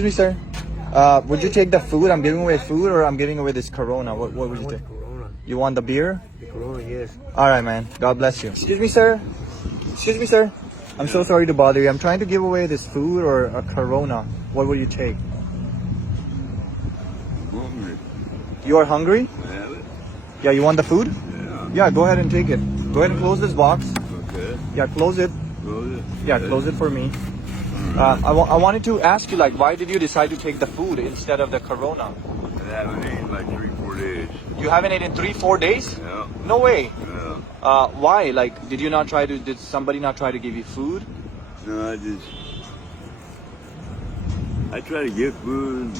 Excuse me, sir. Would you take the food? I'm giving away food, or I'm giving away this Corona. What would you take? Corona. You want the beer? The Corona, yes. All right, man. God bless you. Excuse me, sir. Excuse me, sir. I'm so sorry to bother you. I'm trying to give away this food or a Corona. What will you take? Hungry. You are hungry? I have it. Yeah, you want the food? Yeah. Yeah, go ahead and take it. Go ahead and close this box. Okay. Yeah, close it. Close it. Yeah, close it for me. I wanted to ask you, like, why did you decide to take the food instead of the Corona? I haven't eaten like 3-4 days. You haven't eaten 3-4 days? Yeah. No way. Yeah. Why? Like, did somebody not try to give you food? No, I try to get food.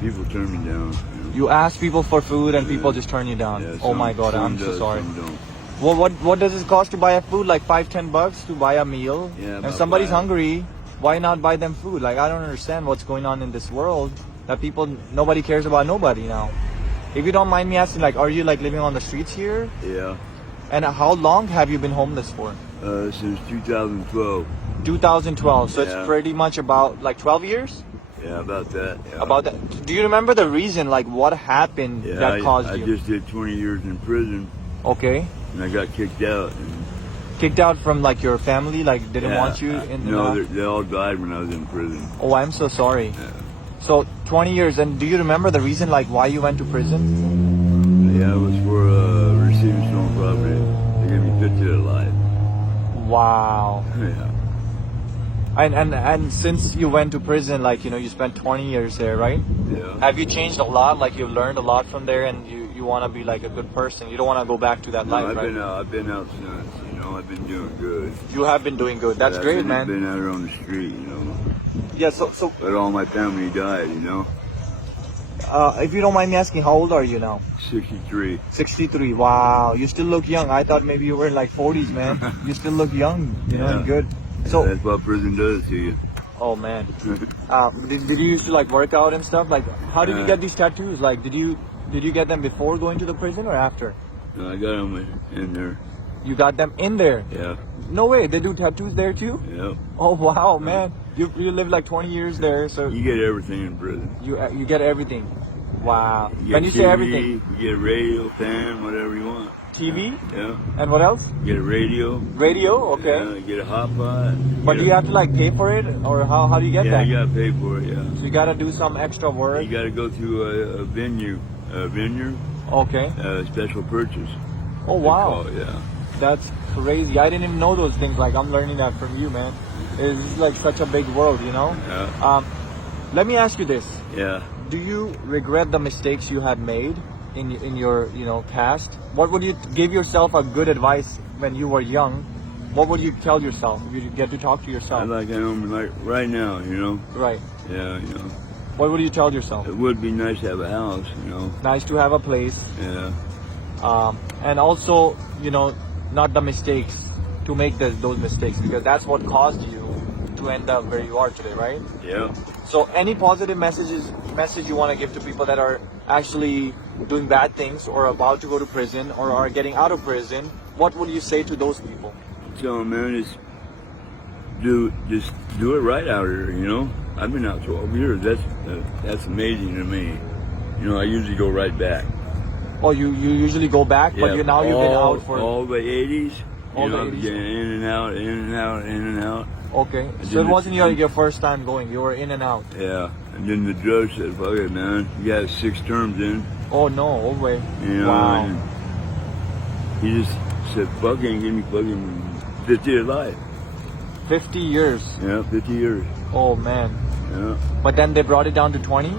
People turn me down. You ask people for food and people just turn you down. Yeah, Oh my God, some I'm so does, sorry. some don't. Well, what does it cost to buy a food? Like $5-10 to buy a meal? Yeah, if about somebody's that. hungry, why not buy them food? Like, I don't understand what's going on in this world that nobody cares about nobody now. If you don't mind me asking, like, are you like living on the streets here? Yeah. And how long have you been homeless for? Since 2012. 2012. So Yeah. it's pretty much about like 12 years? Yeah, about that. Yeah. About that. Do you remember the reason, like what happened Yeah, that caused I you? just did 20 years in prison, Okay. and I got kicked out. And, Kicked out from like your family, like didn't yeah, want you in the No, they all died when I was in prison. Oh, I'm so sorry. Yeah. So 20 years, and do you remember the reason, like why you went to prison? Yeah, it was for receiving stolen property. They gave me 50 to life. Wow. Yeah. And since you went to prison, like you spent 20 years there, right? Yeah. Have you changed a lot? Like you've learned a lot from there, and you want to be like a good person. You don't want to go back to that No, life, right? I've been out since. I've been doing good. You have been doing good. That's Yeah, great, I've man. been out here on the street, Yeah. So But all my family died, if you don't mind me asking, how old are you now? 63. 63. Wow, you still look young. I thought maybe you were in like 40s, man. You still look young, and good. So, That's what prison does to you. oh man, did you used to like work out and stuff? Like, how did you get these tattoos? Like, did you get them before going to the prison or after? No, I got them in there. You got them in there? Yeah. No way, they do tattoos there too? Yep. Oh wow, man. You lived like 20 years there, so You get everything in prison. you get everything. Wow. You When get you say TV, everything, you get a radio, fan, whatever you want. TV, Yeah. and what else? You get a radio. Radio, okay. Yeah, you get a hot pot. But do you have to like pay for it, or how do you get Yeah, that? you gotta pay for it, yeah. So you gotta do some extra work. You gotta go to a venue, Okay. special purchase. Oh they wow, call it, yeah. that's crazy. I didn't even know those things. Like I'm learning that from you, man. It's like such a big world, Yeah. Let me ask you this: Yeah. do you regret the mistakes you had made in your past? What would you give yourself a good advice when you were young? What would you tell yourself if you get to talk to yourself? I like right now, Right. Yeah, What would you tell yourself? It would be nice to have a house, Nice to have a place, Yeah. and also not the mistakes to make those mistakes, because that's what caused you to end up where you are today, right? Yeah. So any positive message you want to give to people that are actually doing bad things or about to go to prison or are getting out of prison, what would you say to those people? So man, just do it right out here, I've been out 12 years. That's amazing to me. I usually go right back. Oh, you usually go back, but you've been out for all the 80s. All the 80s. Getting in and out, in and out, in and out. Okay, so it wasn't your first time going. You were in and out. Yeah, and then the judge said, "Fuck it, man. You got 6 terms in." Oh no, oh way. Wow. Wow. He just said, "Fuck it, give me fucking 50 to life." 50 years. Yeah, 50 years. Oh man. Yeah. But then they brought it down to 20?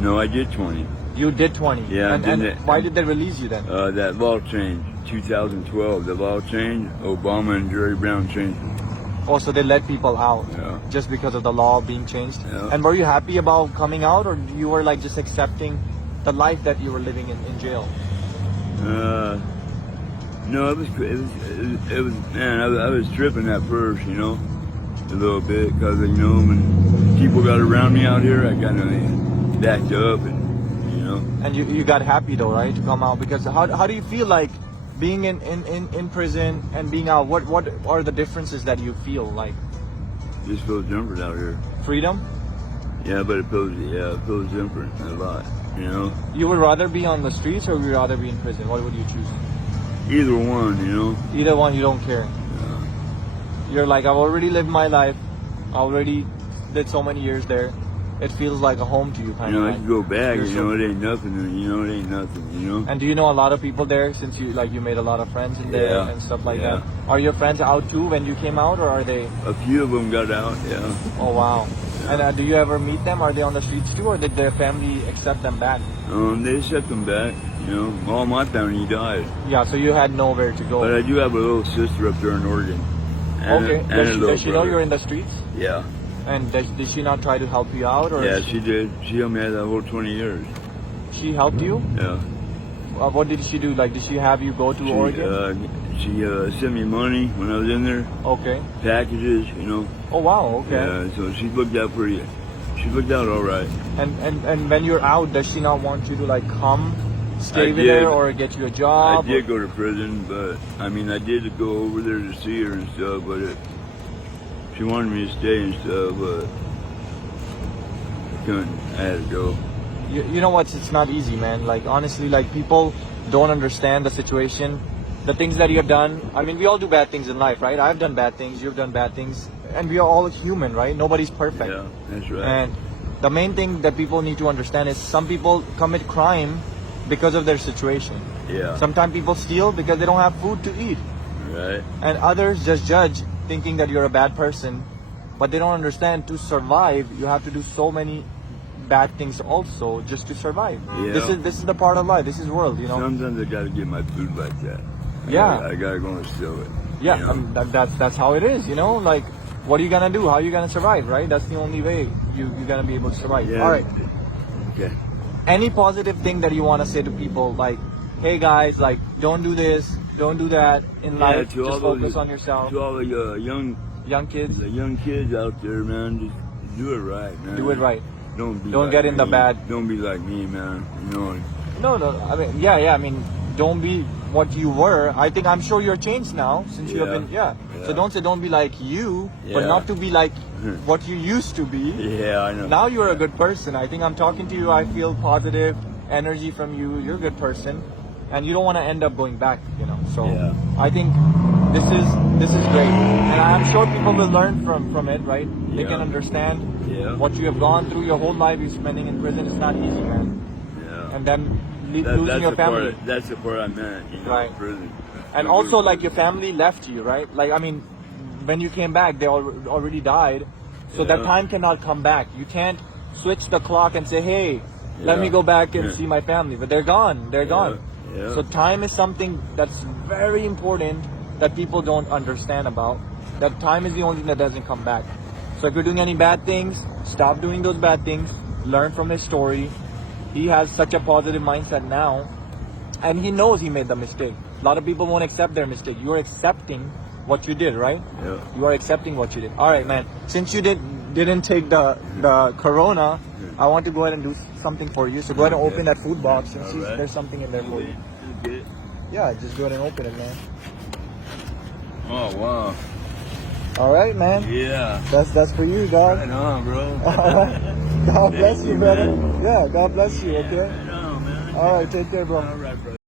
No, I did 20. You did 20. Yeah, And why did they release you then? That law changed, 2012. The law changed. Obama and Jerry Brown changed it. Oh, so they let people out Yeah. just because of the law being changed? Yeah. And were you happy about coming out, or you were like just accepting the life that you were living in jail? No, it was man, I was tripping at first, a little bit, because, when people got around me out here, I kind of backed up And you got happy though, right, to come out? Because how do you feel like being in prison and being out? What are the differences that you feel like? just feel different out here. Freedom? Yeah, but it feels different a lot, you know. You would rather be on the streets or would you rather be in prison? What would you choose? Either one, you know. Either one, you don't care. You're like, I've already lived my life. I already did so many years there. It feels like a home to you, kind You know, of. I can go back, you know, it ain't nothing, you know, it ain't nothing, you know. And do you know a lot of people there since you made a lot of friends in there Yeah, and stuff like yeah. that? Are your friends out too when you came out or are they? A few of them got out, yeah. Oh wow. And do you ever meet them? Are they on the streets too or did their family accept them back? They set them back, you know. All my family died. Yeah, so you had nowhere to go. But I do have a little sister up there in Oregon. And Okay. and a little Does she know brother. you're in the streets? Yeah. And did she not try to help you out or? Yeah, she did. She helped me out that whole 20 years. She helped you? Yeah. What did she do? Like, did she have you go to Oregon? She sent me money when I was in there. Okay. Packages, you know. Oh wow. Okay. Yeah, so she looked out for you. She looked out all right. And when you're out, does she not want you to like come stay I with her did. or get you a I job? did go to prison, but I mean, I did go over there to see her and stuff, but she wanted me to stay and stuff, but I couldn't. I had to go. You know what? It's not easy, man. Like honestly, like people don't understand the situation, the things that you have done. I mean, we all do bad things in life, right? I've done bad things. You've done bad things, and we are all human, right? Nobody's perfect. Yeah, that's right. And the main thing that people need to understand is some people commit crime because of their situation. Yeah. Sometimes people steal because they don't have food to eat. Right. And others just judge thinking that you're a bad person, but they don't understand to survive you have to do so many bad things also just to survive. Yeah. This is the part of life. This is world, you know. Sometimes I gotta get my food like that. Yeah. I gotta go and steal it. Yeah, you know? that's how it is, you know. Like, what are you gonna do? How are you gonna survive, right? That's the only way you're gonna be able to survive. Yeah. All right. Okay. Any positive thing that you want to say to people, like, hey guys, like, don't do this, don't do that in life. to all Just those- focus on yourself. To all the Young kids, the young kids out there, man, just do it right, man. do it right. Don't Don't get in the me. bad. Don't be like me, man. You know. No. I mean, yeah. I mean, don't be what you were. I think I'm sure you're changed now since you have been. Yeah. So Yeah. don't say don't be like you, but Yeah. not to be like what you used to be. Yeah, I know. Now you're a good person. I think I'm talking to you. I feel positive energy from you. You're a good person, and you don't want to end up going back. You know. So Yeah. I think this is great, and I'm sure people will learn from it. Right? They Yeah. can understand Yeah. what you have gone through your whole life. You're spending in prison. It's not easy, man. Yeah. And then That- losing your the part- family. that's the part I meant. You know, Right. prison. And Don't go also, to like, your family left you, right? Like, I mean, when you came back, they already died. So that Yeah. time cannot come back. You can't switch the clock and say, hey, let Yeah. me go back and Yeah. see my family. But they're gone. They're gone. Yeah. So time is something that's very important that people don't understand about. That time is the only thing that doesn't come back. So if you're doing any bad things, stop doing those bad things. Learn from his story. He has such a positive mindset now. And he knows he made the mistake. A lot of people won't accept their mistake. You're accepting what you did, right? Yeah. You are accepting what you did. All right, man. Since you didn't take the corona, I want to go ahead and do something for you. So go ahead and open that food box and see if Alright. there's something in there for you. Get it? Yeah, just go ahead and open it, man. Oh wow. All right, man. Yeah. That's for you, dog. Right on, bro. God bless Thank you, you, brother. man. Yeah, God bless you. Okay. Right on, man. All right, take care, bro. All right, bro.